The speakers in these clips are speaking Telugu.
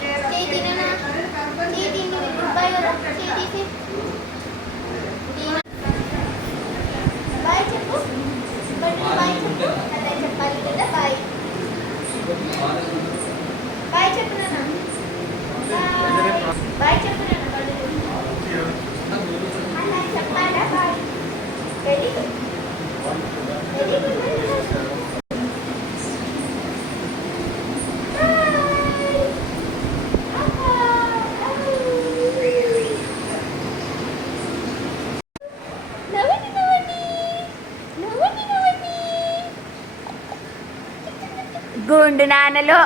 కేటీ కేటీ ఫిఫ్త్ గుండు నాన్నలు.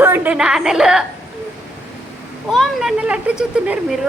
గుండు నాన్నలు. ఓం నన్ను లట్టు చూస్తున్నారు మీరు.